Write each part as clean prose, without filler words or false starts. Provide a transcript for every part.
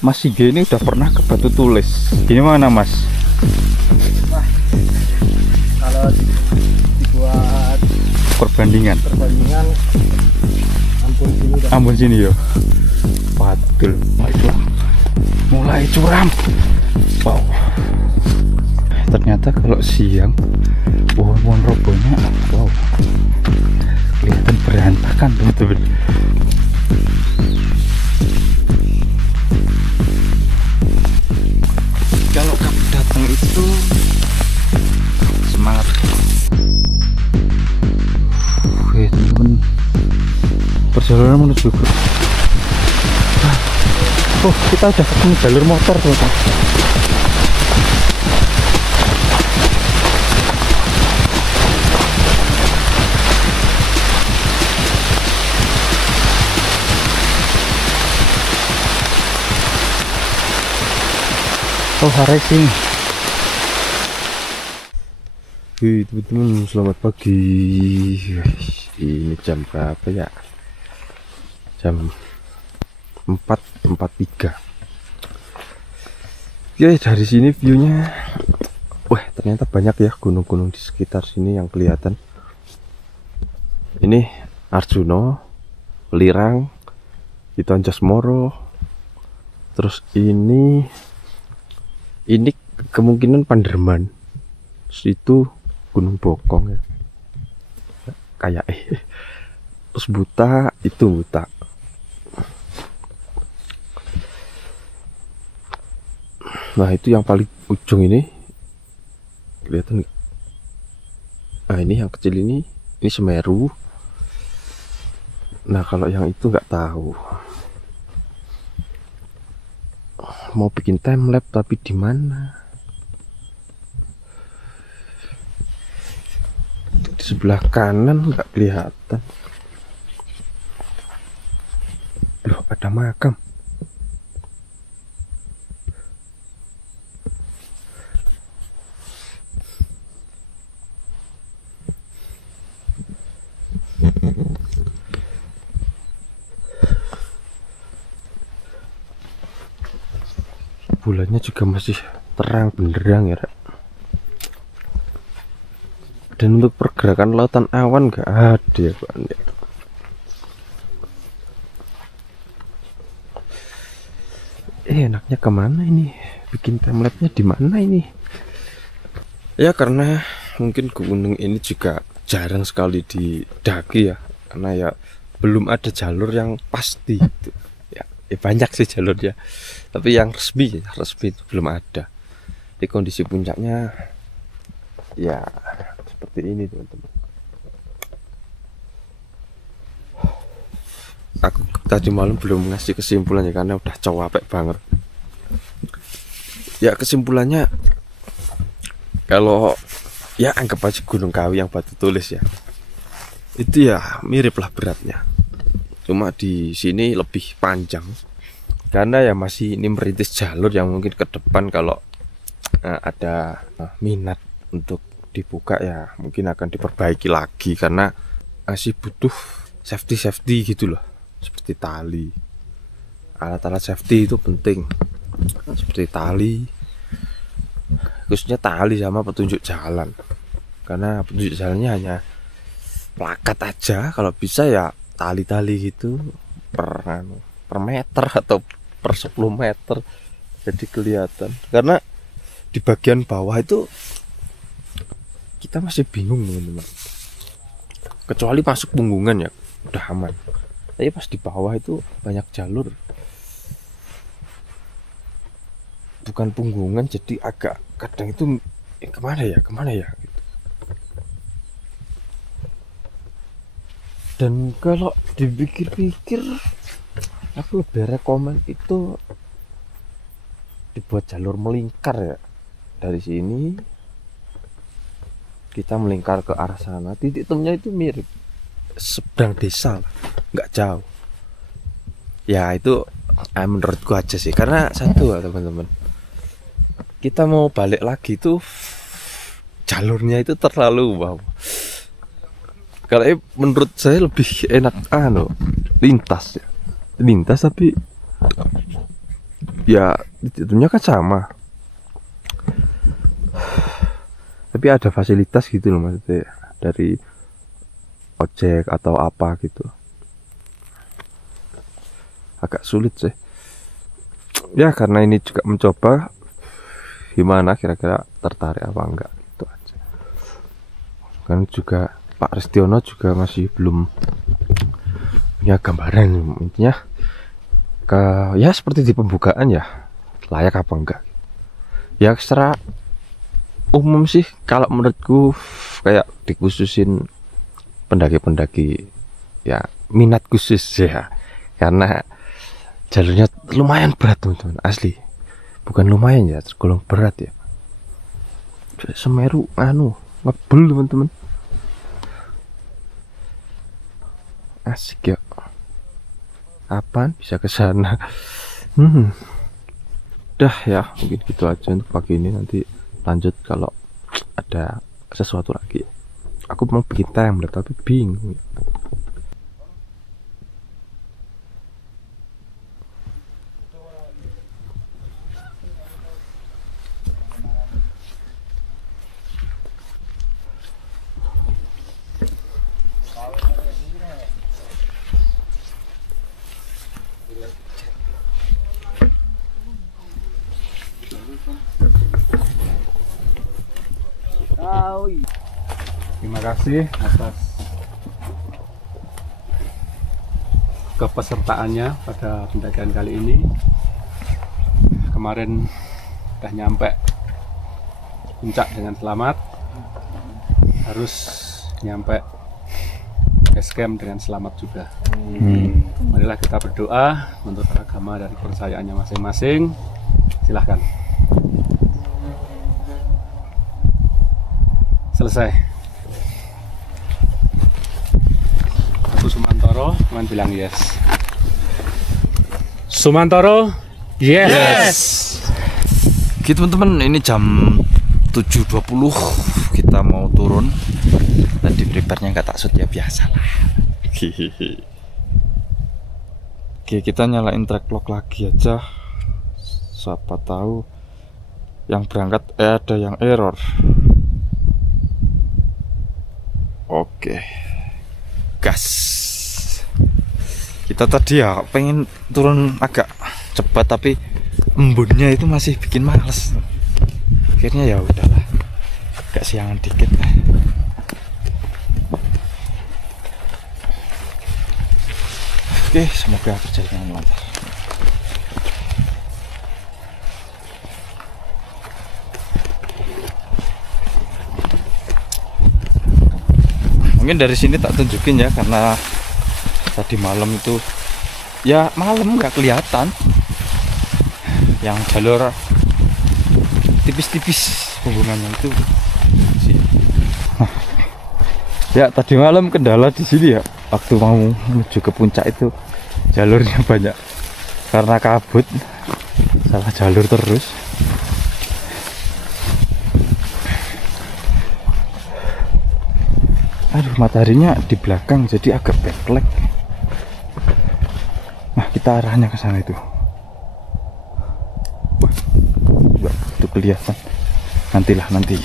Mas Sige ini udah pernah ke Batu Tulis. Gimana Mas? Wah, kalau dibuat Perbandingan ampun sini yo. Betul. Baiklah. Mulai curam. Wow. Ternyata kalau siang pohon-pohon robohnya wow. Kelihatan berantakan teman-teman. Kalau kamu datang itu semangat. Oke teman-teman, perjalanan menuju ke oh kita udah ketemu jalur motor teman-teman. Oh racing. Wih teman-teman, selamat pagi. Ini jam berapa ya? Jam 4.43. Ya dari sini viewnya, wah ternyata banyak ya gunung-gunung di sekitar sini yang kelihatan. Ini Arjuno, Lirang, itu Anjasmoro. Terus ini kemungkinan Panderman. Terus itu Gunung Bokong ya. Kayak terus Buta, itu Buta. Nah itu yang paling ujung ini kelihatan nggak? Nah ini yang kecil ini Semeru. Nah kalau yang itu nggak tahu. Mau bikin time lapse tapi di mana? Di sebelah kanan nggak kelihatan. Loh ada makam. Bulannya juga masih terang benderang ya. Dan untuk pergerakan lautan awan gak ada ya kawan ya. Enaknya kemana ini? Bikin timelapse-nya di mana ini? Ya karena mungkin gunung ini juga jarang sekali didaki ya. Karena ya belum ada jalur yang pasti gitu. Ya banyak sih jalurnya, tapi yang resmi itu belum ada. Di kondisi puncaknya ya seperti ini teman-teman. Aku tadi malam belum ngasih kesimpulannya karena udah capek banget. Ya kesimpulannya kalau ya anggap aja Gunung Kawi yang Batu Tulis ya, itu ya mirip lah beratnya. Cuma di sini lebih panjang karena ya masih ini merintis jalur yang mungkin ke depan kalau ada minat untuk dibuka ya mungkin akan diperbaiki lagi karena masih butuh safety gitu loh, seperti tali. Alat-alat safety itu penting, seperti tali, khususnya tali sama petunjuk jalan, karena petunjuk jalannya hanya plakat aja. Kalau bisa ya tali-tali gitu per meter atau per 10 meter jadi kelihatan. Karena di bagian bawah itu kita masih bingung teman-teman. Kecuali masuk punggungan ya udah aman. Tapi pas di bawah itu banyak jalur, bukan punggungan, jadi agak kadang itu kemana ya gitu. Dan kalau dipikir-pikir aku lebih rekomen itu dibuat jalur melingkar ya. Dari sini kita melingkar ke arah sana. Titik temunya itu mirip seberang desa lah, nggak jauh. Ya itu menurutku aja sih. Karena satu teman-teman, kita mau balik lagi tuh jalurnya itu terlalu wow. Kalau menurut saya lebih enak lintas ya. Lintas tapi ya tentunya kan sama, tapi ada fasilitas gitu loh maksudnya dari ojek atau apa gitu. Agak sulit sih ya, karena ini juga mencoba, gimana kira-kira tertarik apa enggak gitu aja. Kan juga Pak Ristiono juga masih belum punya gambaran intinya ke, ya seperti di pembukaan ya, layak apa enggak ya. Secara umum sih kalau menurutku kayak dikhususin pendaki-pendaki ya minat khusus ya, karena jalurnya lumayan berat teman-teman, asli bukan lumayan ya, tergolong berat ya. Semeru ngebul teman-teman, asik ya. Apaan bisa ke sana? Udah ya, mungkin gitu aja untuk pagi ini. Nanti lanjut kalau ada sesuatu lagi. Aku mau bikin timer tapi bingung. Terima kasih atas kepesertaannya pada pendakian kali ini. Kemarin udah nyampe puncak dengan selamat, harus nyampe base camp dengan selamat juga. Marilah kita berdoa untuk agama dan kepercayaannya masing-masing. Silahkan. Selesai. Aku Sumantoro, teman bilang yes. Sumantoro, yes. Oke teman-teman, ini jam 7.20 kita mau turun. Tadi prepare-nya nggak tak shoot ya, biasa lah. Oke, kita nyalain track log lagi aja. Siapa tahu yang berangkat ada yang error. Oke, gas. Kita tadi ya pengen turun agak cepat, tapi embunnya itu masih bikin males. Akhirnya ya udahlah, agak siangan dikit lah. Oke, semoga perjalanan lancar. Mungkin dari sini tak tunjukin ya, karena tadi malam itu ya malam nggak kelihatan, yang jalur tipis-tipis hubungannya itu sih. Ya tadi malam kendala di sini ya, waktu mau menuju ke puncak itu jalurnya banyak karena kabut, salah jalur terus. Aduh, mataharinya di belakang jadi agak backlight. Nah, kita arahnya ke sana itu. Wah, itu kelihatan. Nantilah nanti.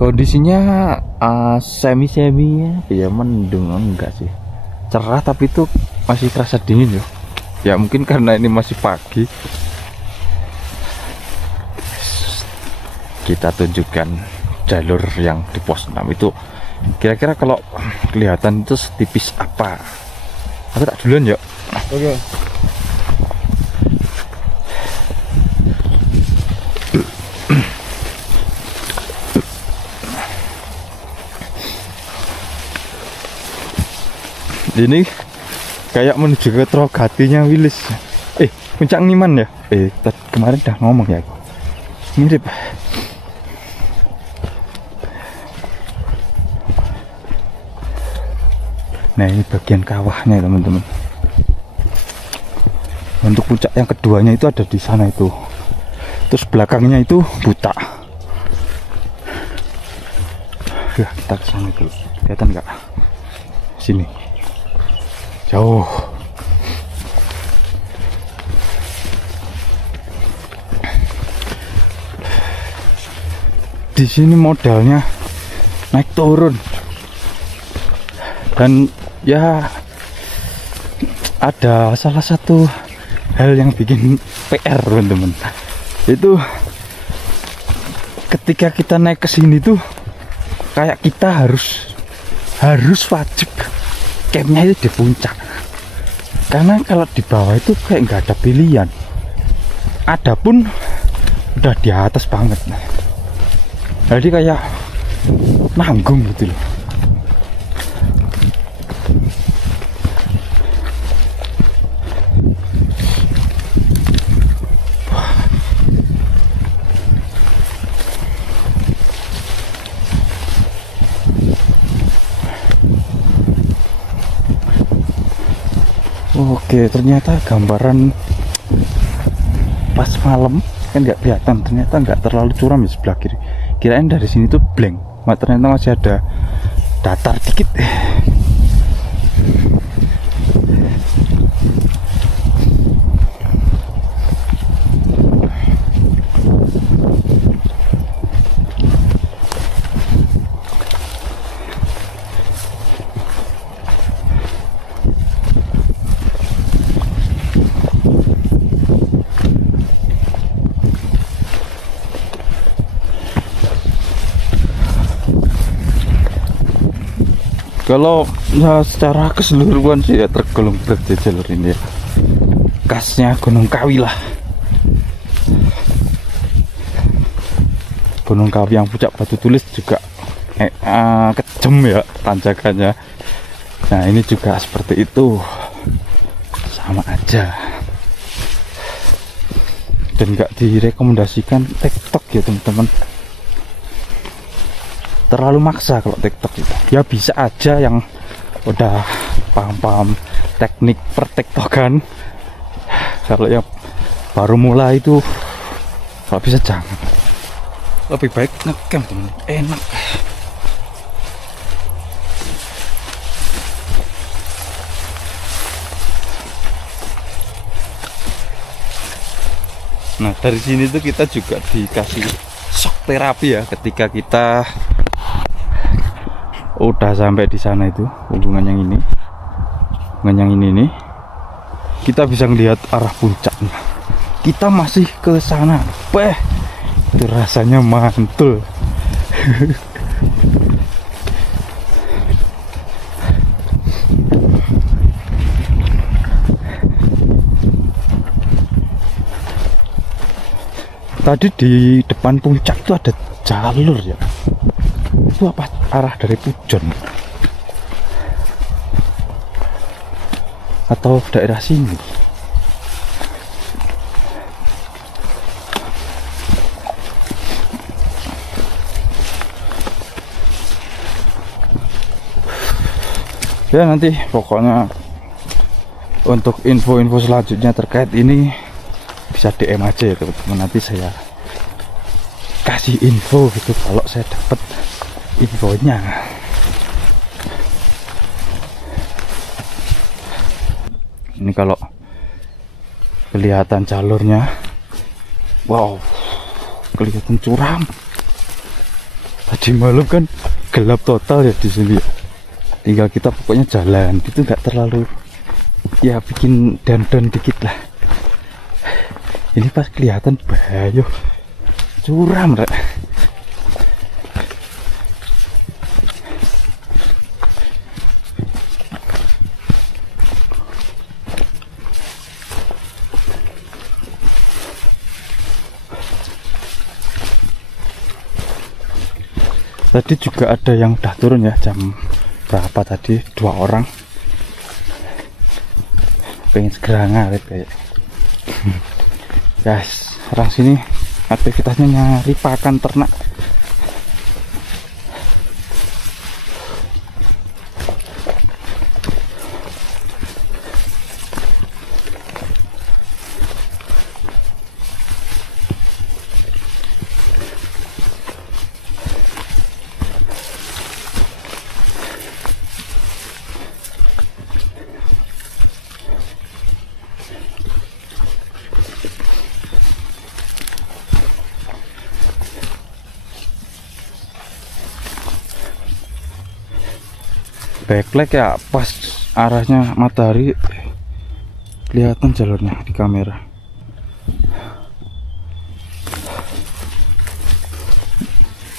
Kondisinya semi-semi ya, mendung enggak sih. Cerah tapi itu masih terasa dingin ya. Ya mungkin karena ini masih pagi. Kita tunjukkan jalur yang di pos 6 itu kira-kira kalau kelihatan itu setipis apa. Aku tak duluan ya. Oke. Ini kayak menuju ke Trogatinya Wilis. Puncak Niman ya. Kemarin udah ngomong ya aku. Mirip. Nah, ini bagian kawahnya teman-teman. Untuk puncak yang keduanya itu ada di sana itu. Terus belakangnya itu buta. Ya, kita ke sana dulu. Kelihatan nggak? Sini. jauh. Di sini modalnya naik turun, dan ya ada salah satu hal yang bikin PR teman-teman, itu ketika kita naik ke sini tuh kayak kita harus wajib campnya itu di puncak, karena kalau di bawah itu kayak nggak ada pilihan, ada pun udah di atas banget. Jadi kayak nanggung gitu loh. Oke, ternyata gambaran pas malam kan nggak kelihatan, ternyata nggak terlalu curam di sebelah kiri. Kirain dari sini tuh blank, ternyata masih ada datar dikit. Kalau ya, secara keseluruhan sih ya tergolong berat ya jalur ini ya. Khasnya Gunung Kawi lah. Gunung Kawi yang Puncak Batu Tulis juga kejem ya tanjakannya. Nah ini juga seperti itu, sama aja. Dan nggak direkomendasikan TikTok ya teman-teman. Terlalu maksa kalau TikTok itu. Ya bisa aja yang udah paham-paham teknik pertiktokan. Kalau yang baru mulai itu kalau bisa jangan. Lebih baik ngecamp teman, enak. Nah dari sini tuh kita juga dikasih shock terapi ya ketika kita udah sampai di sana. Itu hubungan yang ini, hubungan yang ini nih, kita bisa ngelihat arah puncaknya. Kita masih ke sana, itu rasanya mantul. Tadi di depan puncak tuh ada jalur ya. Itu apa arah dari Pujon atau daerah sini? Ya nanti pokoknya untuk info-info selanjutnya terkait ini bisa DM aja ya teman-teman, nanti saya kasih info gitu kalau saya dapat infonya. Ini kalau kelihatan jalurnya, wow, kelihatan curam. Tadi malam kan gelap total ya di sini. Tinggal kita pokoknya jalan, itu nggak terlalu ya bikin down dikit lah. Ini pas kelihatan bahaya, curam rek. Tadi juga ada yang udah turun ya, jam berapa tadi, 2 orang pengen segera ngarit kayak. Guys, orang sini aktivitasnya nyari pakan ternak. backlight ya, pas arahnya matahari kelihatan jalurnya di kamera.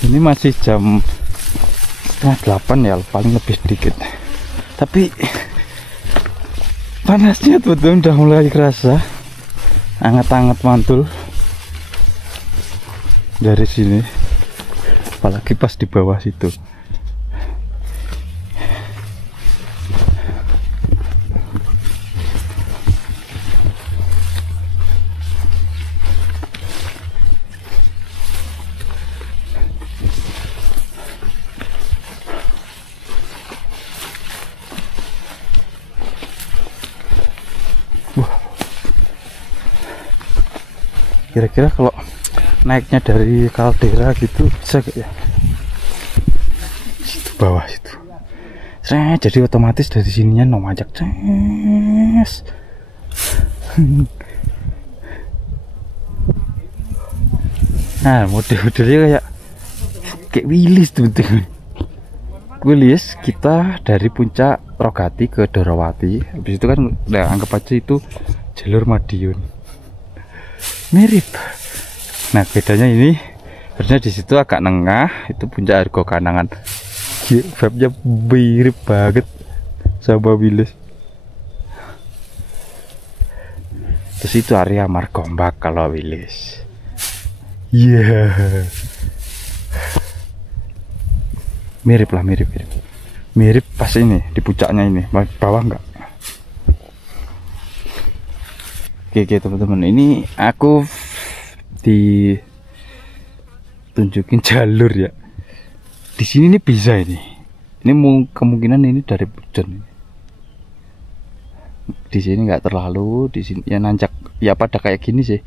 Ini masih jam setengah 8 ya, paling lebih sedikit, tapi panasnya tuh udah mulai kerasa, hangat-hangat mantul dari sini, apalagi pas di bawah situ. Kira-kira kalau naiknya dari kaldera gitu bisa gak ya? Situ bawah situ. Jadi otomatis dari sininya nomajak. Nah, model-modelnya kayak Wilis tuh betul. Wilis kita dari puncak Rogati ke Dorawati. Habis itu kan anggap aja itu jalur Madiun. Mirip. Nah, bedanya ini harusnya di situ agak nengah, itu puncak Argo Kanangan. Vibe-nya mirip banget sama Wilis. Terus itu area Margombak kalau Wilis. Iya. Yeah. Mirip lah, mirip. Mirip pas ini di puncaknya ini, bawah enggak? Oke teman-teman, ini aku ditunjukin jalur ya. Di sini nih bisa ini. Ini kemungkinan ini dari Pujon. Di sini nggak terlalu, di sini ya nanjak ya pada kayak gini sih.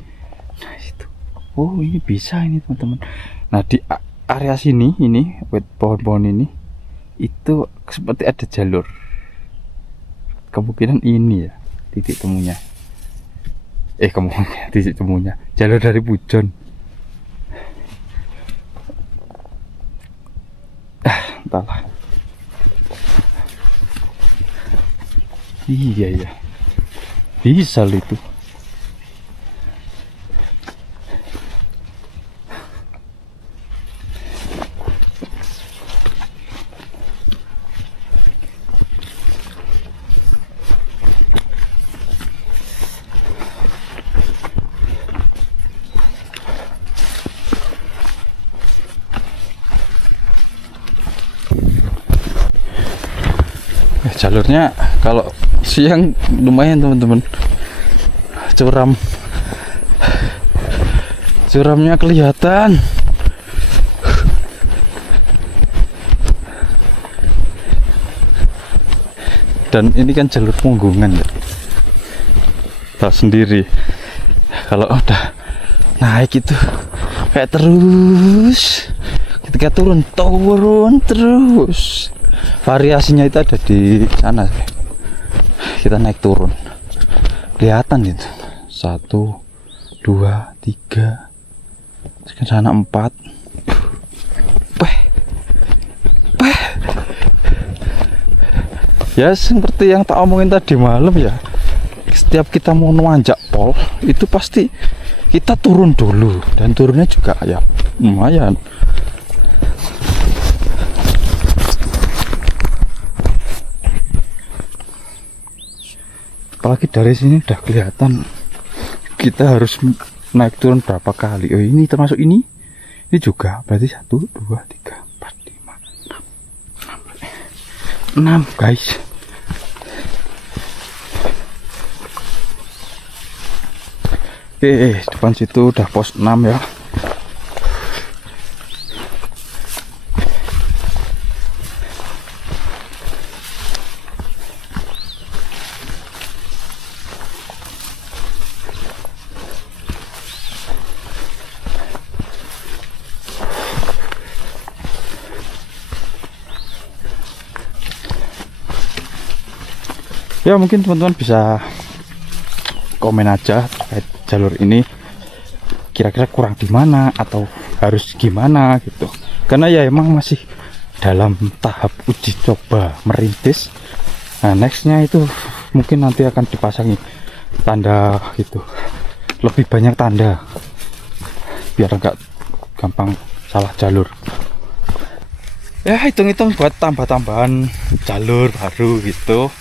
Nah itu. Oh ini bisa ini teman-teman. Nah di area sini ini buat pohon-pohon ini itu seperti ada jalur. Kemungkinan ini ya titik temunya. Titik temunya jalur dari Pujon. Entahlah. Iya bisa itu. Jalurnya kalau siang lumayan teman-teman, curamnya kelihatan. Dan ini kan jalur punggungan ya, tahu sendiri kalau udah naik itu kayak terus, ketika turun terus. Variasinya itu ada di sana. Kita naik turun kelihatan itu 1, 2, 3, ke sana 4. Ya seperti yang tak omongin tadi malam ya, setiap kita mau nanjak pol itu pasti kita turun dulu, dan turunnya juga ya lumayan. Apalagi dari sini udah kelihatan kita harus naik turun berapa kali. Oh ini termasuk ini juga berarti 1, 2, 3, 4, 5, 6 guys. Oke, depan situ udah pos 6 ya. Ya mungkin teman-teman bisa komen aja terkait jalur ini, kira-kira kurang di mana atau harus gimana gitu. Karena ya emang masih dalam tahap uji coba merintis. Nah nextnya itu mungkin nanti akan dipasangi tanda gitu, lebih banyak tanda biar enggak gampang salah jalur. Ya hitung-hitung buat tambah-tambahan jalur baru gitu,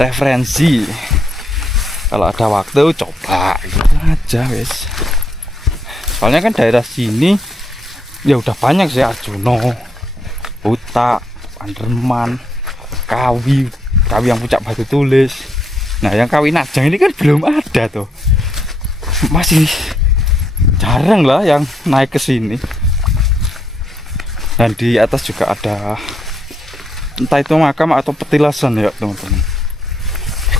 referensi kalau ada waktu coba gitu aja wes. Soalnya kan daerah sini ya udah banyak sih, Arjuno, Huta, Panderman, Kawi yang Puncak Batu Tulis. Nah yang Kawi Najang ini kan belum ada tuh, masih jarang lah yang naik ke sini. Dan di atas juga ada, entah itu makam atau petilasan ya teman-teman,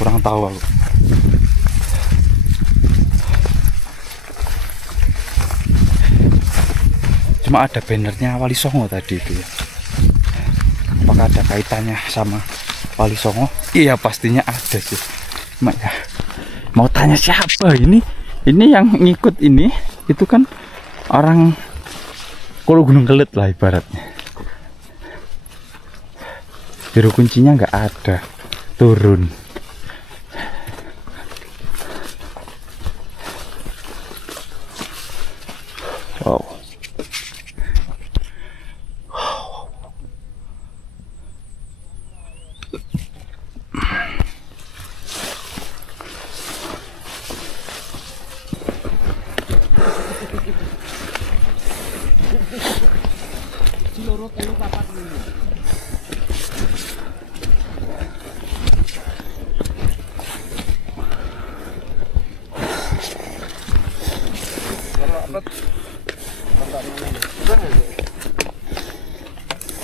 kurang tahu aku. Cuma ada bannernya Wali Songo tadi itu ya. Apakah ada kaitannya sama Wali Songo? Iya pastinya ada sih. Cuma ya mau tanya siapa ini yang ngikut ini, itu kan orang Kolo Gunung Kelut lah ibaratnya. Juru kuncinya nggak ada, turun. Wow.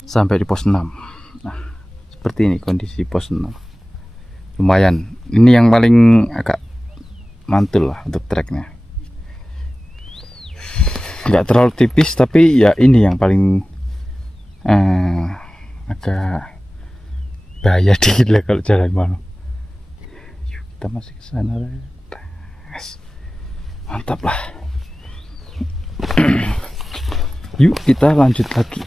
Sampai di pos 6. Nah, seperti ini kondisi pos 6. Lumayan. Ini yang paling agak mantul lah untuk treknya. Nggak terlalu tipis, tapi ya ini yang paling agak bahaya dikit lah kalau jalan malam. Yuk, kita masih ke sana. Mantap lah. Yuk kita lanjut lagi.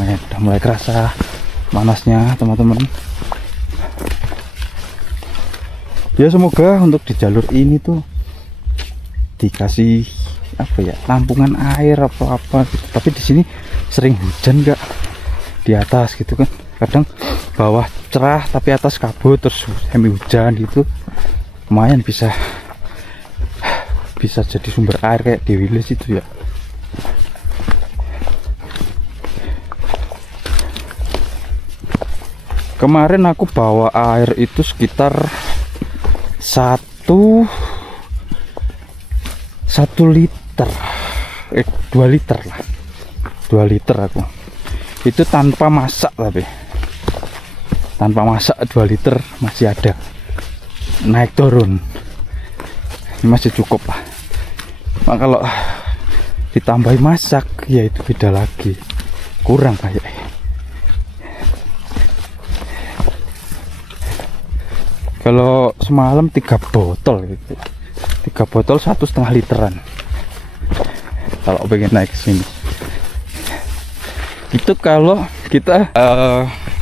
Udah mulai kerasa panasnya teman-teman. Ya semoga untuk di jalur ini tuh dikasih apa ya, lampungan air apa gitu. Tapi di sini sering hujan nggak di atas gitu kan, kadang bawah cerah tapi atas kabut terus semi hujan gitu. Lumayan bisa jadi sumber air kayak di Wilis itu ya. Kemarin aku bawa air itu sekitar 1 liter, 2 liter lah, 2 liter aku itu tanpa masak, tapi tanpa masak 2 liter masih ada, naik turun ini masih cukup lah. Nah, kalau ditambahi masak ya itu beda lagi, kurang kayak. Kalau semalam 3 botol gitu, 3 botol 1,5 literan kalau pengen naik ke sini. Itu kalau kita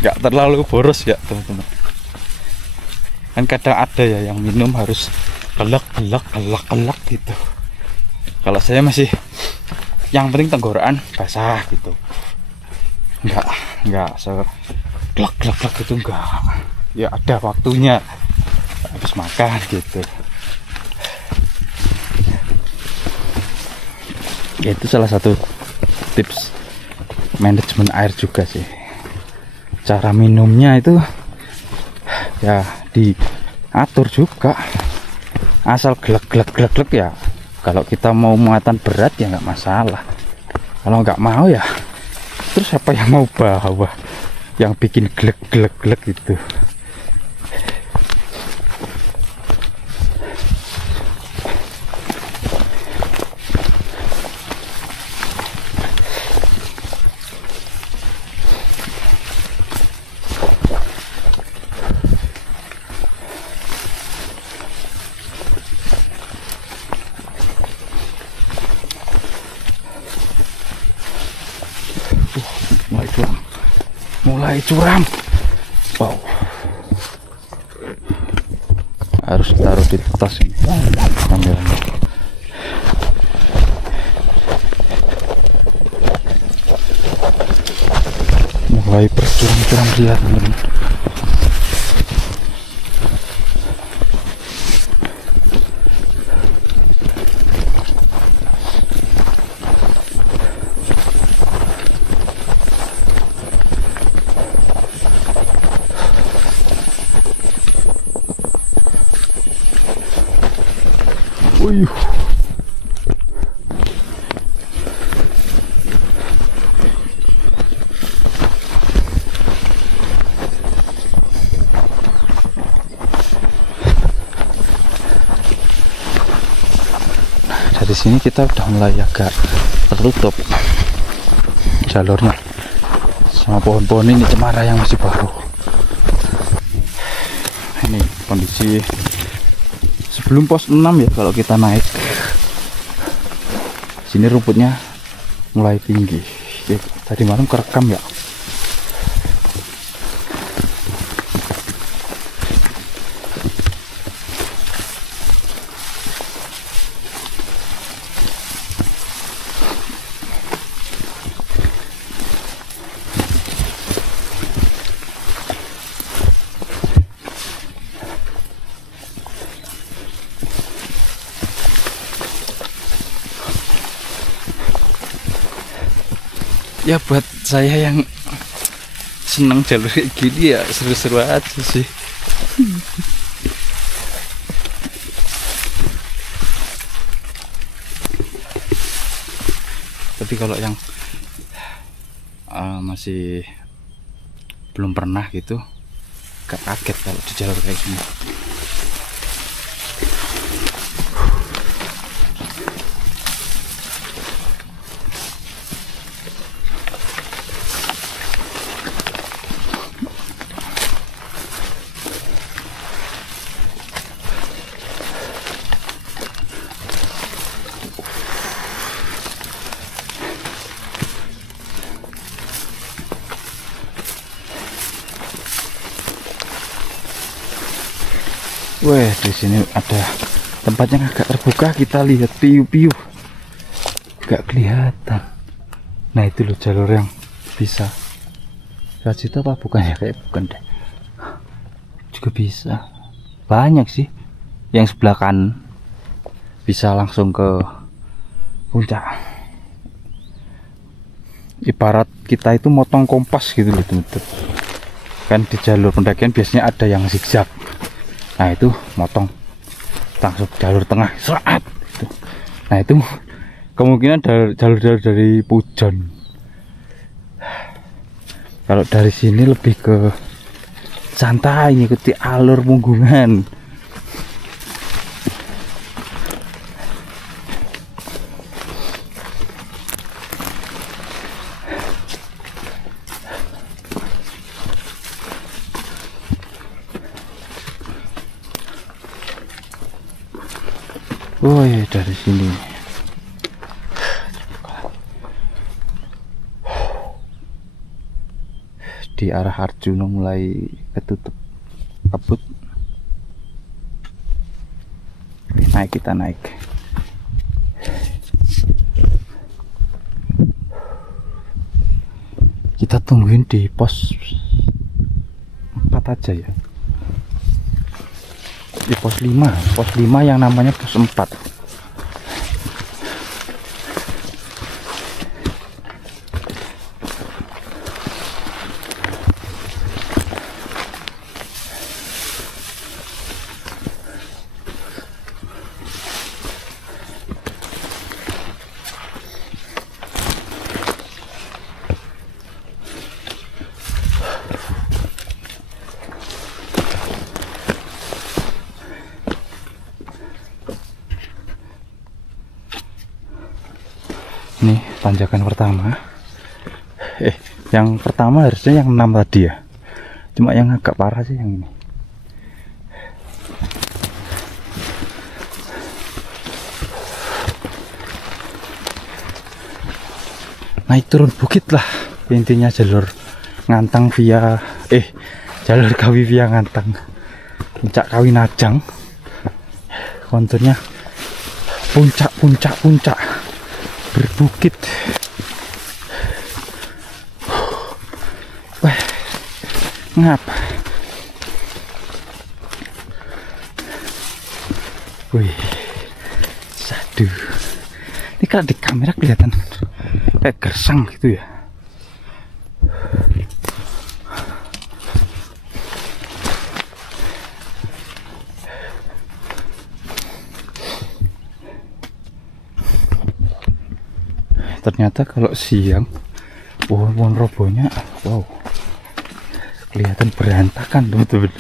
nggak terlalu boros ya teman-teman. Kan kadang ada ya yang minum harus kelak gitu. Kalau saya masih yang penting tenggorokan basah gitu, nggak gelak gitu, enggak. Ya ada waktunya habis makan gitu. Ya itu salah satu tips manajemen air juga sih. Cara minumnya itu ya diatur juga. Asal gelek ya. Kalau kita mau muatan berat ya nggak masalah. Kalau nggak mau ya terus siapa yang mau bawa, yang bikin gelek gitu. mulai curam. Wow, harus taruh di tas ini kameranya. Mulai bercuram-curam lihat teman-teman. Wih. Dari sini kita udah mulai agak tertutup jalurnya sama pohon-pohon ini cemara yang masih baru. Ini kondisi sebelum pos 6 ya, kalau kita naik sini rumputnya mulai tinggi. Tadi malam kerekam ya. Ya buat saya yang senang jalur kayak gini ya seru-seru aja sih. Tapi kalau yang masih belum pernah gitu, gak kaget kalau di jalur kayak gini. Wah, di sini ada tempat yang agak terbuka, kita lihat piu-piu. Gak kelihatan. Nah, itu loh jalur yang bisa. Rajit apa bukan ya? Kayak bukan deh. Juga bisa. Banyak sih. Yang sebelah kanan bisa langsung ke puncak. Ibarat kita itu motong kompas gitu loh, teman-teman. Kan di jalur pendakian biasanya ada yang zigzag. Nah itu motong langsung jalur tengah serat gitu. Nah itu kemungkinan jalur-jalur dari Pujon. Kalau dari sini lebih ke santai, ngikuti alur Munggungan. Oh ya, dari sini di arah Arjuna mulai ketutup kabut. Naik, kita naik. Kita tungguin di pos 4 aja ya. Di pos 5 yang namanya pos 4. Ini tanjakan pertama. Yang pertama harusnya yang 6 tadi ya. Cuma yang agak parah sih yang ini. Naik turun bukit lah intinya jalur Ngantang via jalur Kawi via Ngantang, puncak Kawi Najang. Konturnya puncak berbukit. Wah, ngap. Wih, aduh. Ini kalau di kamera kelihatan kayak gersang gitu ya. Ternyata kalau siang pohon robohnya, wow, kelihatan berantakan teman-teman.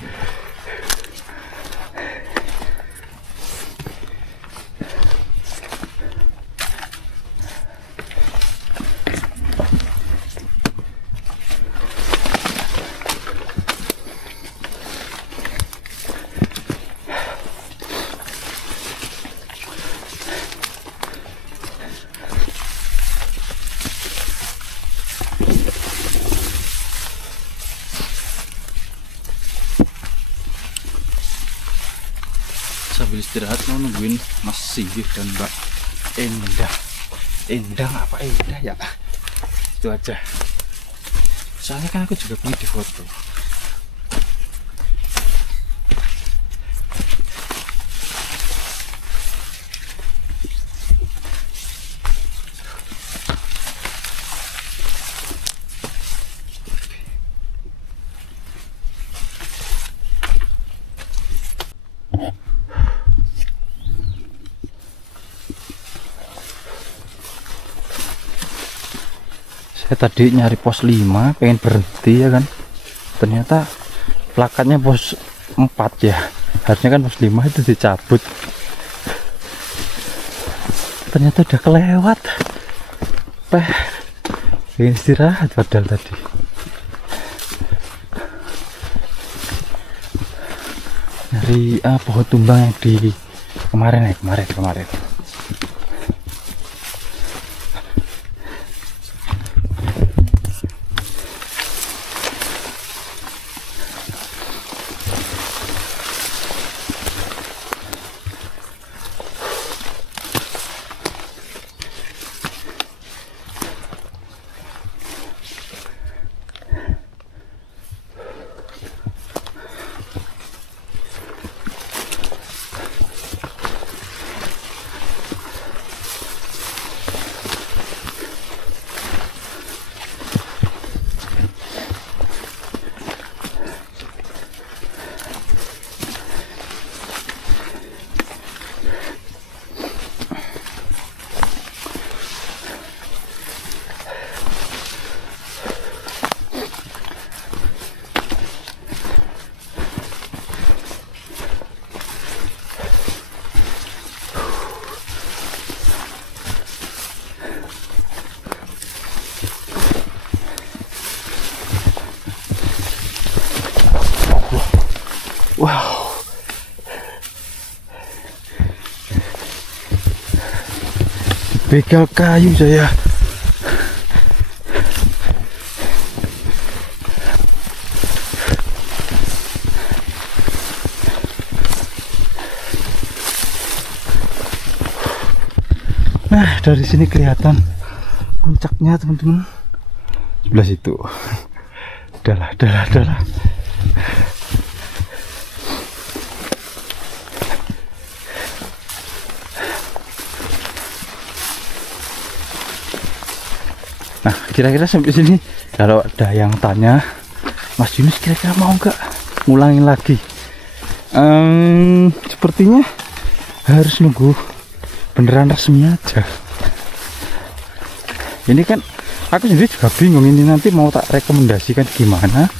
Sambil istirahat mau nungguin Mas Singgih dan Mbak Endang apa Endah ya, itu aja. Soalnya kan aku juga pengen difoto. Saya tadi nyari pos 5 pengen berhenti ya kan, ternyata plakatnya pos 4 ya, harusnya kan pos 5 itu dicabut, ternyata udah kelewat. Pengen istirahat padahal tadi. Nyari pohon tumbang yang di kemarin. Wow, begal kayu saya. Nah, dari sini kelihatan puncaknya teman-teman, sebelah situ. Udahlah. Nah, kira-kira sampai sini kalau ada yang tanya, Mas Yunus kira-kira mau nggak ngulangin lagi? Sepertinya harus nunggu beneran resmi aja. Ini kan aku sendiri juga bingung, ini nanti mau tak rekomendasikan gimana.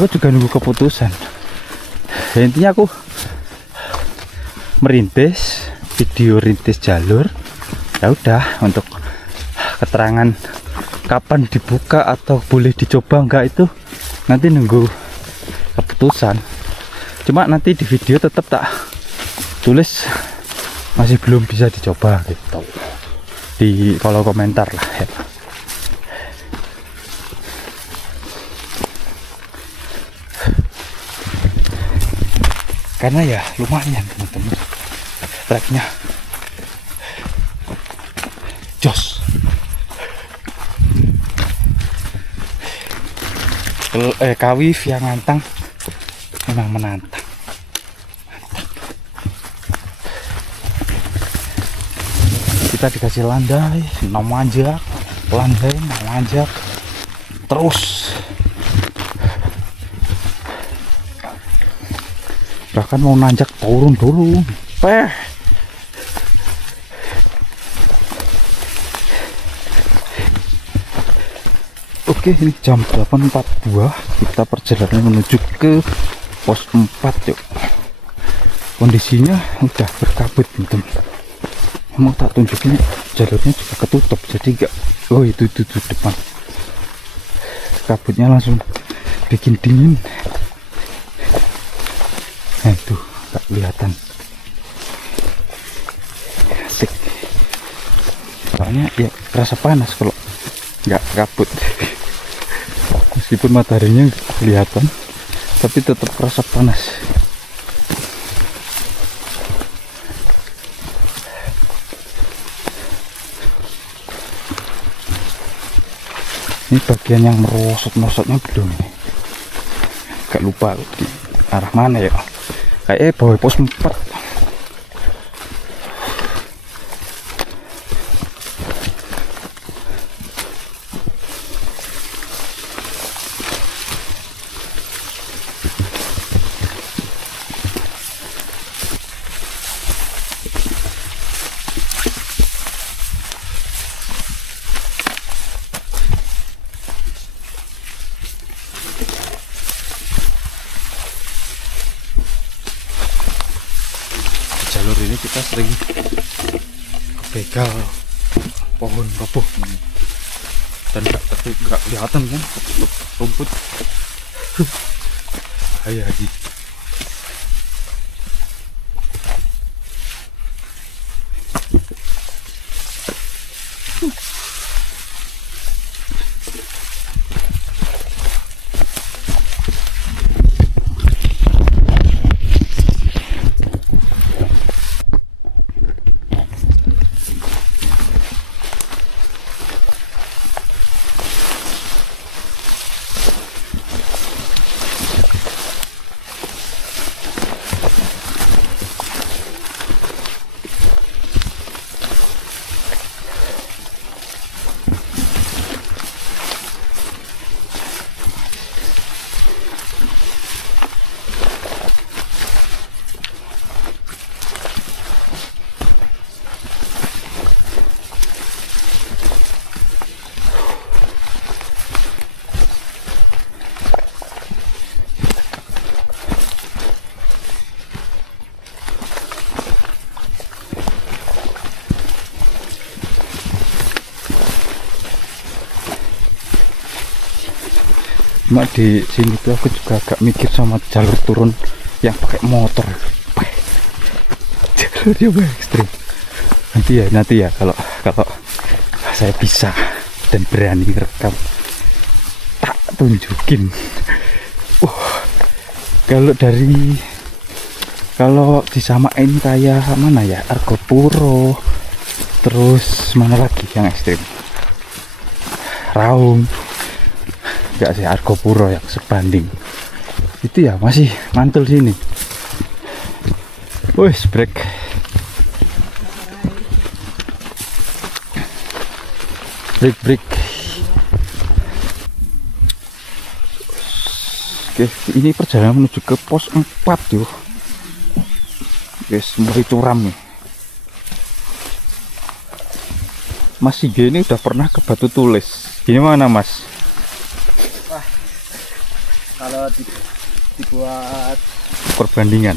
Aku juga nunggu keputusan. Ya, intinya aku merintis video rintis jalur. Ya udah, untuk keterangan kapan dibuka atau boleh dicoba enggak itu nanti nunggu keputusan. Cuma nanti di video tetap tak tulis masih belum bisa dicoba gitu di kolom komentar lah ya. karena ya lumayan teman-teman, treknya jos. Kawi via Ngantang memang menantang. Kita dikasih landai, nanjak, landai, nanjak, terus bahkan mau nanjak turun dulu. Oke, ini jam 8.42. Kita perjalanan menuju ke pos 4 yuk. Kondisinya udah berkabut teman-teman. Mau tak tunjukin, jalurnya juga ketutup, jadi enggak. Oh itu depan. Kabutnya langsung bikin dingin. Nah itu tak kelihatan. Asik. Soalnya ya terasa panas kalau nggak kabut. Meskipun mataharinya kelihatan, tapi tetap terasa panas. Ini bagian yang merosot-merosotnya belum ini. Gak lupa di arah mana ya. Kayak bawah pos 4. Jalur ini kita sering kebegal pohon roboh dan nggak kelihatan kan ketutup rumput. Bahaya lagi. Cuma di sini tuh aku juga agak mikir sama jalur turun yang pakai motor. Jalurnya ekstrim. Nanti ya kalau saya bisa dan berani rekam, tak tunjukin. Kalau disamain kayak mana ya, Argopuro, terus mana lagi yang ekstrim, Raung. Enggak sih, Argopuro yang sebanding itu ya, masih mantul sini. Wes break. Oke, ini perjalanan menuju ke pos 4 yuk. Guys, mulai curam nih. Mas Sige ini udah pernah ke Batu Tulis. Gimana Mas? Kalau dibuat perbandingan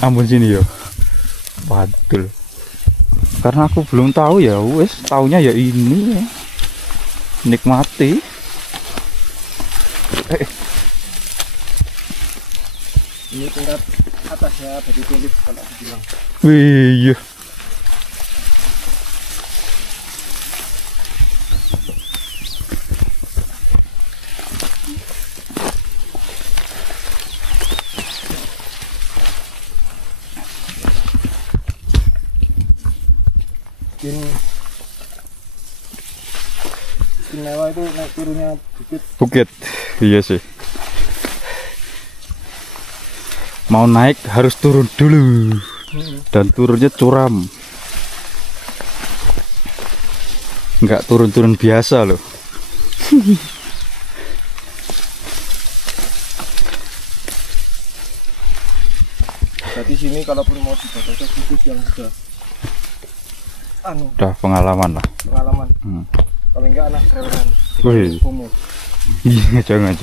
ampun sini yo. Padahal karena aku belum tahu ya, wes taunya ya ini ya. Nikmati. Ini tingkat atasnya Batu Tulis kalau aku bilang. Iya. bikin istimewa itu naik turunnya bukit. Bukit, iya sih. Mau naik harus turun dulu, dan turunnya curam. Nggak turun-turun biasa loh. Jadi sini kalaupun mau dibaca khusus yang sudah Udah pengalaman lah. pengalaman. Kalau enggak anak kerewetan. Wih. Umum. Iya, jangan.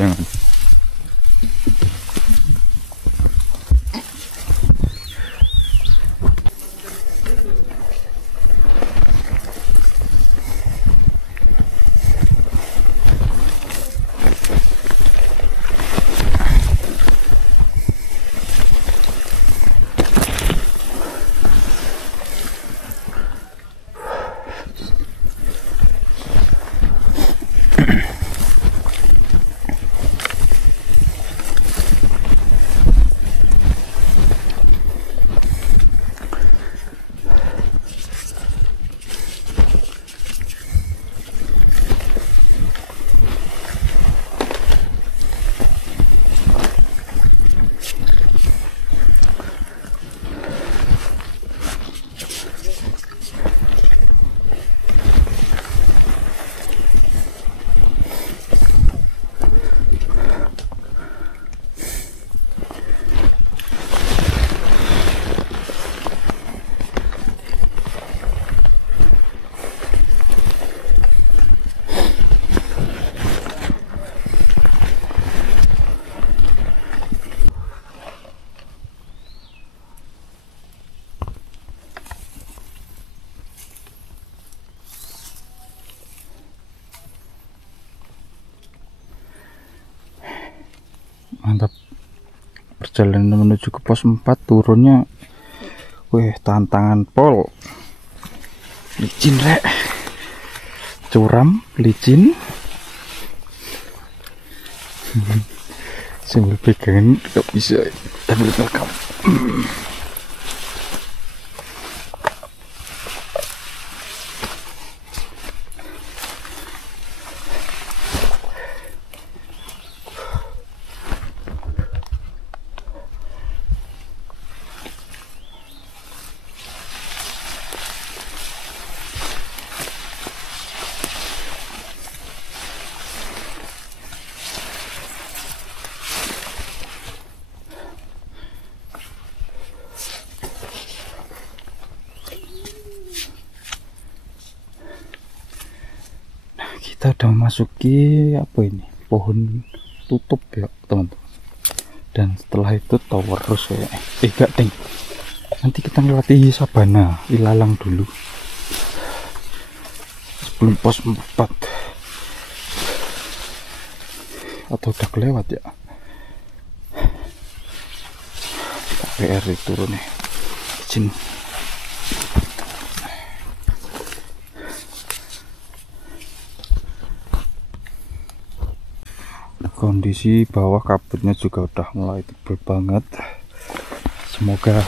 Mantap. Perjalanan menuju ke pos 4 turunnya, wih, tantangan pol. Licin rek, curam, licin. Sambil pegangan gak bisa sambil rekam. Kita udah memasuki apa ini, pohon tutup ya teman-teman, dan setelah itu Taurus ya. Enggak deng, nanti kita melewati sabana ilalang dulu sebelum pos 4, atau udah kelewat ya. KPR itu turun nih, izin. Kondisi bawah kabutnya juga udah mulai tebal banget. Semoga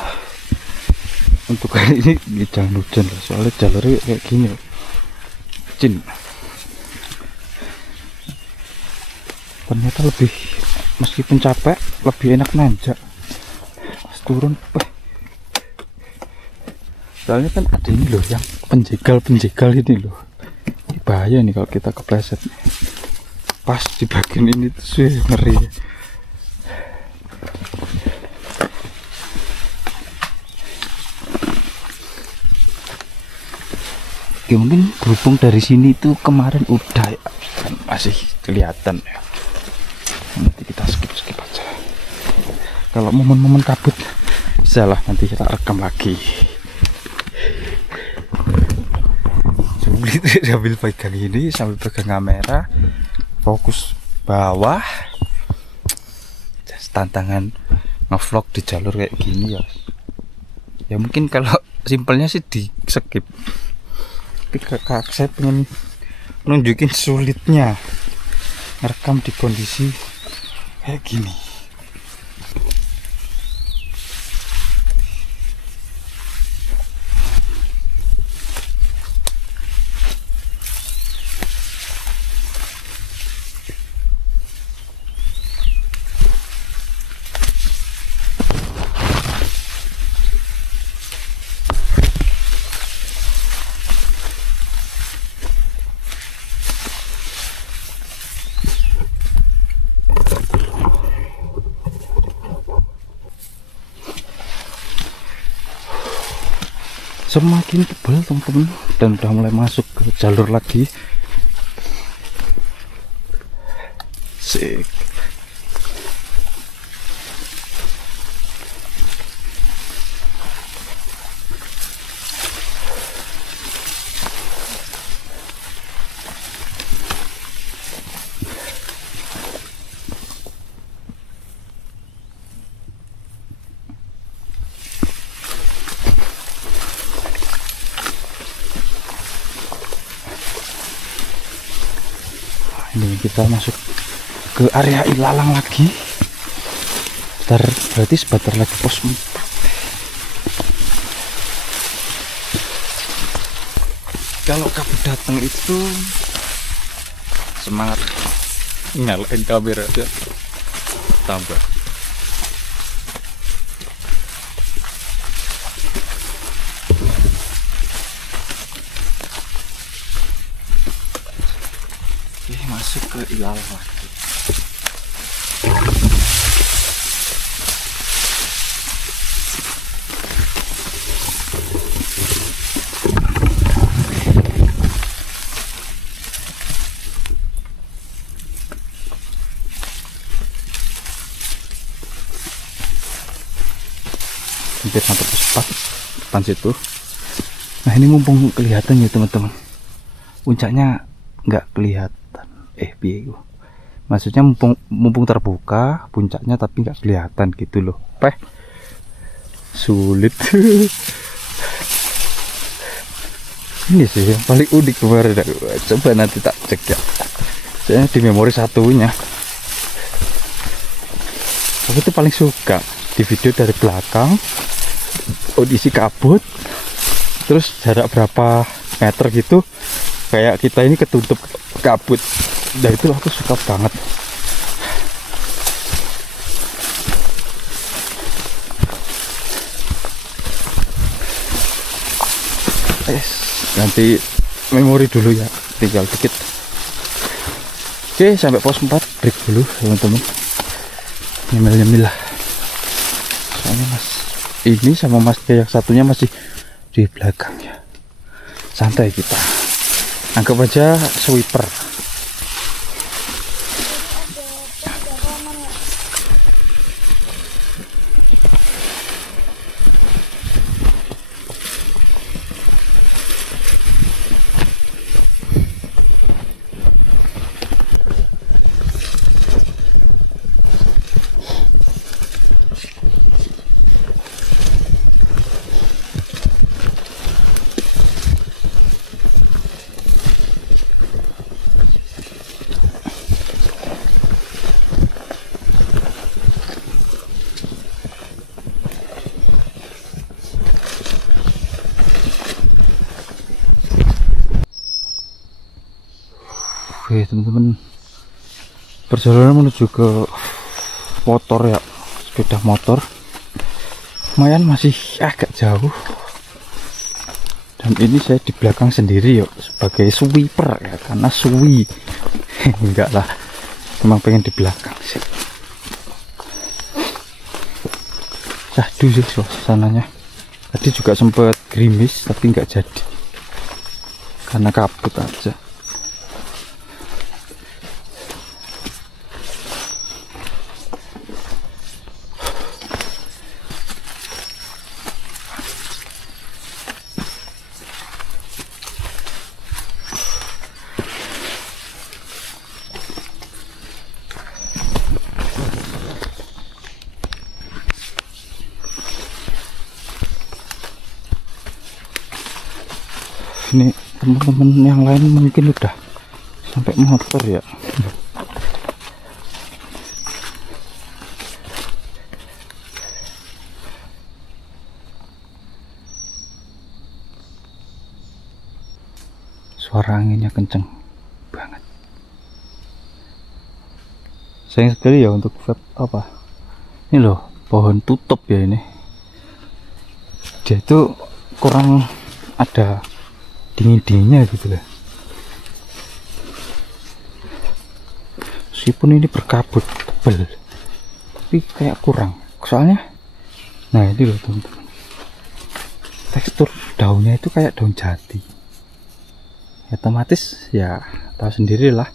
untuk kali ini jangan hujan, soalnya jalurnya kayak gini loh. Cin, ternyata lebih, meskipun capek, lebih enak nanjak pas turun. Soalnya kan ada ini loh, yang penjegal ini loh. Ini bahaya nih kalau kita kepleset. Pas di bagian ini tuh sih ngeri. Oke, mungkin berhubung dari sini tuh kemarin udah ya, kan masih kelihatan ya. Nanti kita skip aja. Kalau momen-momen kabut bisa lah, nanti kita rekam lagi. Sambil pegang ini, sambil pegang kamera, fokus bawah. Tantangan ngevlog di jalur kayak gini ya. Ya mungkin kalau simpelnya sih di skip. Tapi kakak saya pengen nunjukin sulitnya ngerekam di kondisi kayak gini. semakin tebal teman-teman, dan udah mulai masuk ke jalur lagi. Sik. Ini kita masuk ke area ilalang lagi. Berarti sebentar lagi pos 4. Kalau kabut datang itu semangat nyalain kamera aja tambah. Masuk ke ilalang lagi. Hampir sampai pos 4 depan situ. Nah ini mumpung kelihatan ya teman-teman, puncaknya nggak kelihatan. Piye maksudnya mumpung terbuka puncaknya tapi nggak kelihatan gitu loh. Sulit. Ini sih yang paling unik kemarin. Coba nanti tak cek ya, saya di memori satunya. Aku tuh paling suka di video dari belakang, audisi kabut, terus jarak berapa meter gitu, kayak kita ini ketutup kabut. Dari itu aku suka banget. Nanti memori dulu ya, tinggal dikit. Oke, sampai pos 4 break dulu teman-teman. Nyemil-nyemil lah. Soalnya mas ini sama mas yang satunya masih di belakang ya. Santai kita. Anggap aja sweeper. Oke teman-teman, perjalanan menuju ke motor ya, sepeda motor lumayan masih agak jauh, dan ini saya di belakang sendiri yuk sebagai sweeper ya, karena suwi enggak lah, memang pengen di belakang sih. Syahdu sih suasananya. Tadi juga sempat gerimis tapi nggak jadi karena kabut aja. Ini teman-teman yang lain mungkin udah sampai motor ya. Suara anginnya kenceng banget. Sayang sekali ya untuk apa? Ini loh, pohon tutup ya ini. Dia itu kurang ada dingin-dinginnya gitu lah. Meskipun ini berkabut tebal tapi kayak kurang soalnya. Nah ini loh teman-teman, tekstur daunnya itu kayak daun jati. Otomatis ya tahu sendirilah,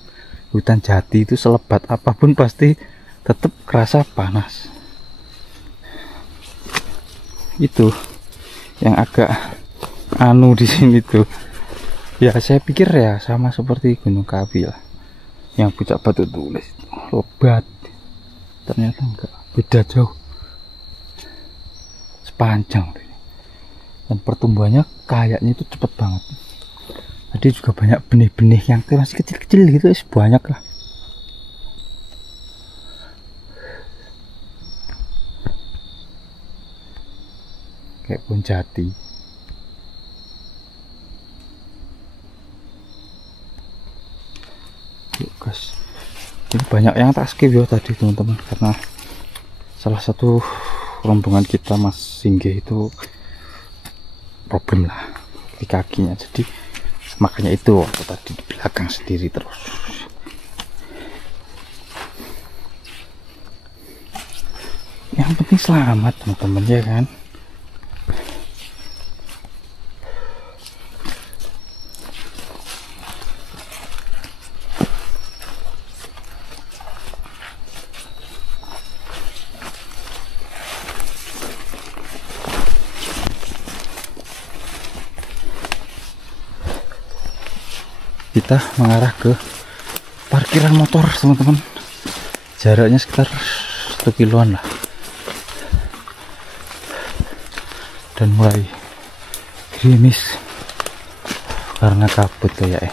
hutan jati itu selebat apapun pasti tetap kerasa panas. Itu yang agak anu di sini tuh. Ya saya pikir ya sama seperti Gunung Kawi lah, yang puncak Batu Tulis itu lebat. Ternyata enggak, beda jauh, sepanjang ini. Dan pertumbuhannya kayaknya itu cepet banget. Tadi juga banyak benih-benih yang masih kecil-kecil gitu, banyak lah. Kayak pohon jati. Yuk guys, ini banyak yang tak skip ya tadi teman-teman, karena salah satu rombongan kita Mas Singgih itu problem lah di kakinya, jadi makanya itu aku tadi di belakang sendiri terus. Yang penting selamat teman-teman ya kan. Kita mengarah ke parkiran motor teman-teman, jaraknya sekitar 1 kiloan lah, dan mulai gerimis karena kabut kayaknya.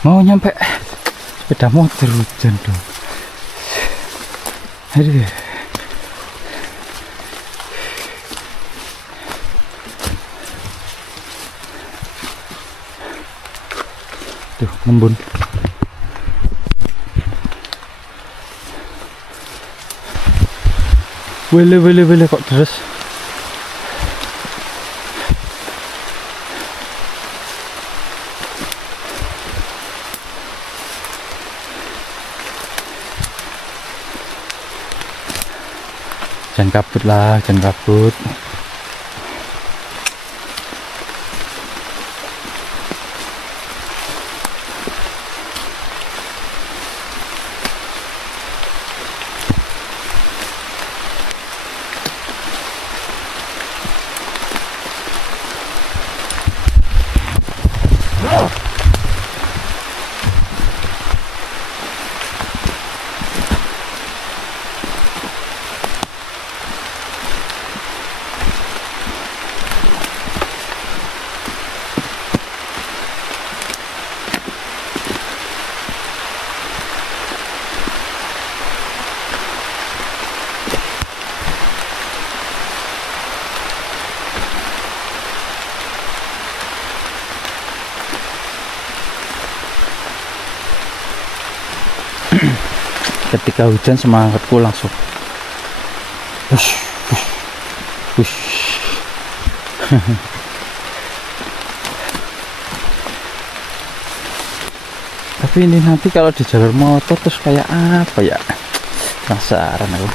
Mau nyampe sepeda motor hujan dong. Aduh. Tuh, ngembun. Boleh kok terus. Jangan kabut lah, jangan kabut. Ketika hujan semangatku langsung hush. Tapi ini nanti kalau di jalur motor terus kayak apa ya, penasaran aku.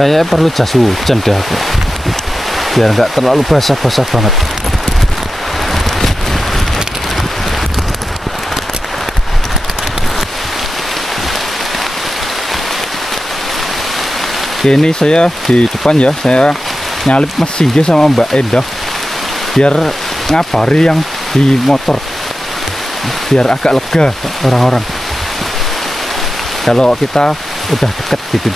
Kayaknya perlu jas hujan deh aku, biar nggak terlalu basah-basah banget. Oke, ini saya di depan ya, saya nyalip Mas Singgi sama Mbak Endah biar ngabari yang di motor, biar agak lega orang-orang kalau kita udah deket gitu.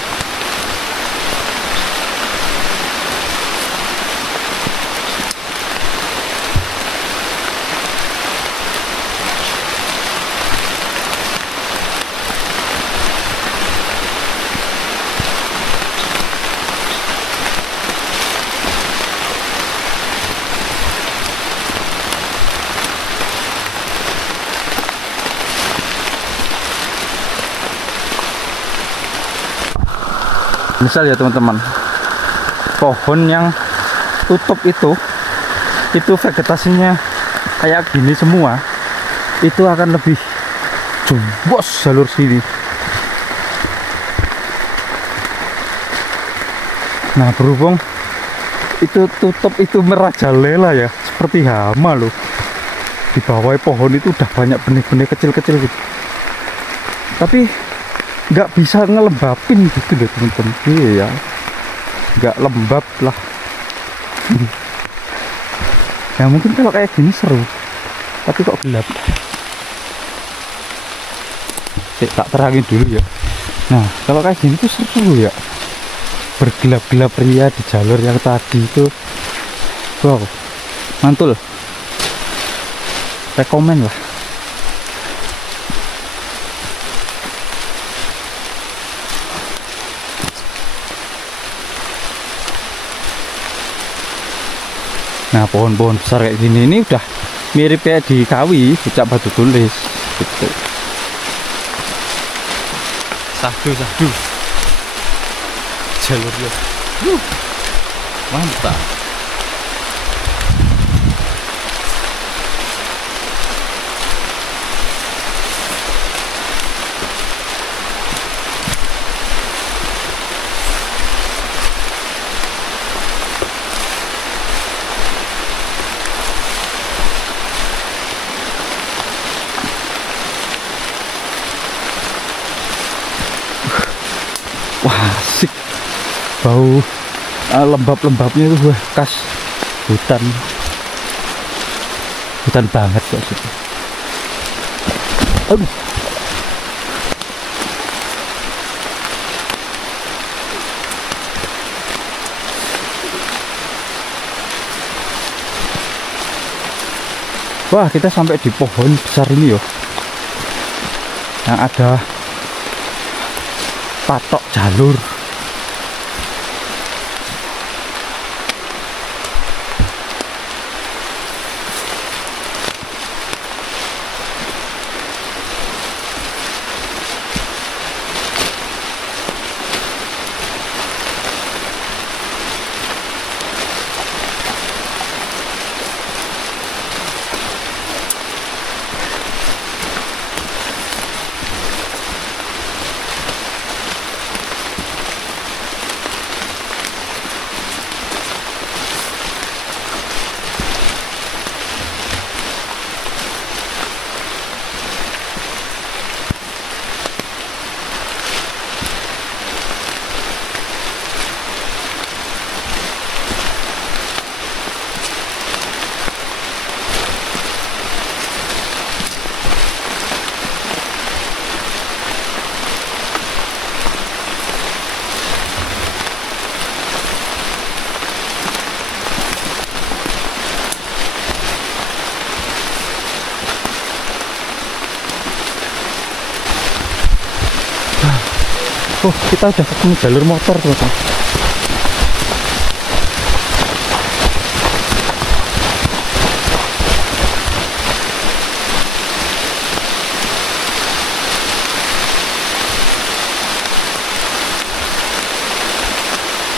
Misal ya teman-teman, pohon yang tutup itu vegetasinya kayak gini semua, itu akan lebih jebos jalur sini. Nah, berhubung itu tutup itu merajalela ya, seperti hama loh. Di bawah pohon itu udah banyak benih-benih kecil-kecil gitu, tapi nggak bisa ngelembapin gitu deh teman-teman. Iya ya, nggak lembab lah. Ya mungkin kalau kayak gini seru, tapi kok gelap. Tak terangin dulu ya. Nah, kalau kayak gini tuh seru ya, bergelap-gelap ria di jalur yang tadi itu. Wow, mantul, rekomen lah. Nah, pohon-pohon besar kayak gini ini udah mirip kayak di Kawi, Puncak Batu Tulis gitu. Sahdu jalurnya mantap. Wah, asik. Bau lembab-lembabnya itu khas hutan banget kok situ. Aduh. Wah, kita sampai di pohon besar ini yo, yang ada patok jalur. Oh, kita udah ketemu jalur motor teman-teman.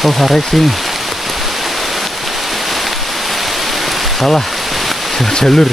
Oh, racing. Salah jalur.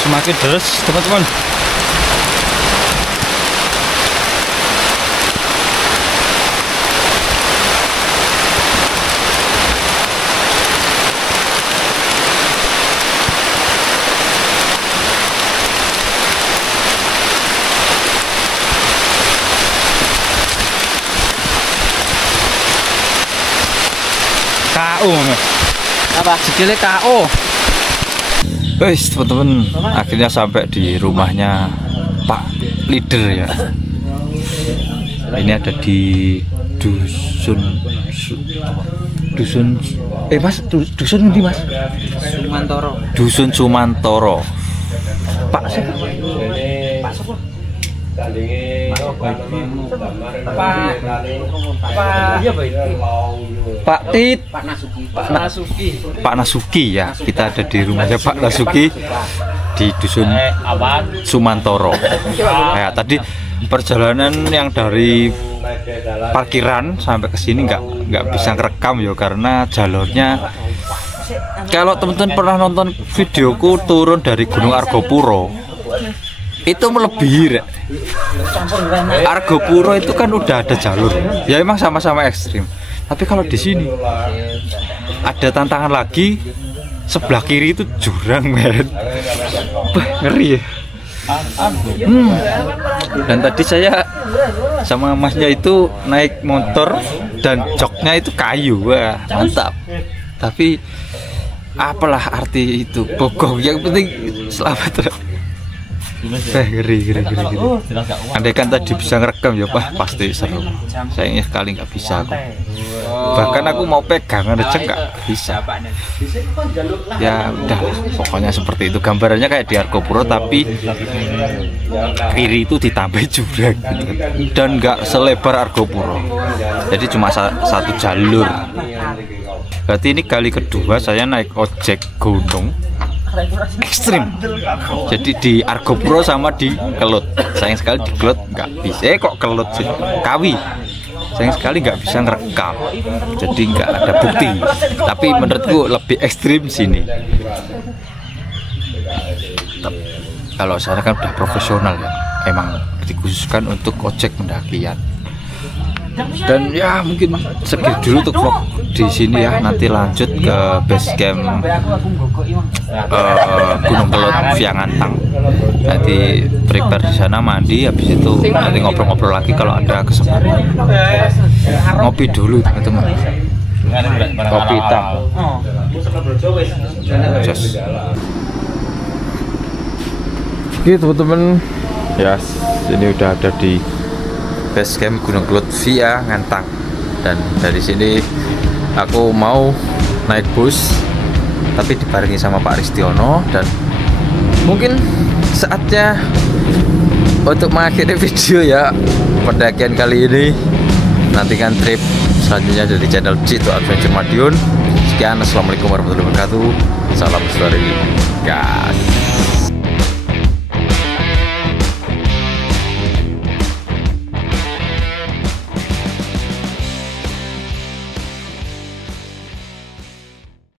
semakin deres teman-teman. KO Apa? sikile KO. Wes teman-teman, akhirnya sampai di rumahnya Pak Leader ya. Ini ada di dusun Mas, dusun ini Mas? Sumantoro. Dusun Sumantoro. Pak siapa? Pak Sopo. Pak Tit. Pak Nasuki. Pak Nasuki. Pak Nasuki ya. Kita ada di rumahnya Pak Nasuki di dusun Sumantoro. Ya, tadi perjalanan yang dari parkiran sampai ke sini nggak bisa ngerekam ya karena jalurnya. Kalau teman-teman pernah nonton videoku turun dari Gunung Argopuro, itu melebihi Rek. Argopuro itu kan udah ada jalur, ya emang sama-sama ekstrim. Tapi kalau di sini ada tantangan lagi, sebelah kiri itu jurang men. Ngeri ya. Dan tadi saya sama masnya itu naik motor dan joknya itu kayu, wah mantap. Tapi apalah arti itu bogong, yang penting selamat. Ngeri. Andai kan tadi bisa ngerekam ya Pak, pasti seru. Sayangnya sekali nggak bisa aku. Bahkan aku mau pegangan aja nggak bisa. Ya udah, pokoknya seperti itu. Gambarannya kayak di Argopuro tapi kiri itu ditambah jurang gitu. Dan nggak selebar Argopuro. Jadi cuma satu jalur. Berarti ini kali kedua saya naik ojek gunung ekstrim. Jadi di Argopuro sama di Kelut. Sayang sekali di Kelut nggak bisa. Kok Kelut sih? Kawi. Sayang sekali nggak bisa ngerekam. Jadi nggak ada bukti. Tapi menurutku lebih ekstrim sini. Kalau saya kan udah profesional ya. Emang dikhususkan untuk ojek pendakian. Dan ya mungkin segitu dulu untuk vlog di sini ya. Nanti lanjut ke base camp Gunung Kelut Viangantang. Nanti prepare di sana, mandi, habis itu nanti ngobrol-ngobrol lagi kalau ada kesempatan. Ngopi dulu teman-teman. Kopi hitam. Just. Oke teman-teman, ya ini udah ada di base camp Gunung Kelut Viangantang. Dan dari sini aku mau naik bus tapi dibarengi sama Pak Ristiono. Dan mungkin saatnya untuk mengakhiri video ya pendakian kali ini. Nantikan trip selanjutnya dari channel Cito Adventure Madiun. Sekian, assalamualaikum warahmatullahi wabarakatuh. Salam dari gas.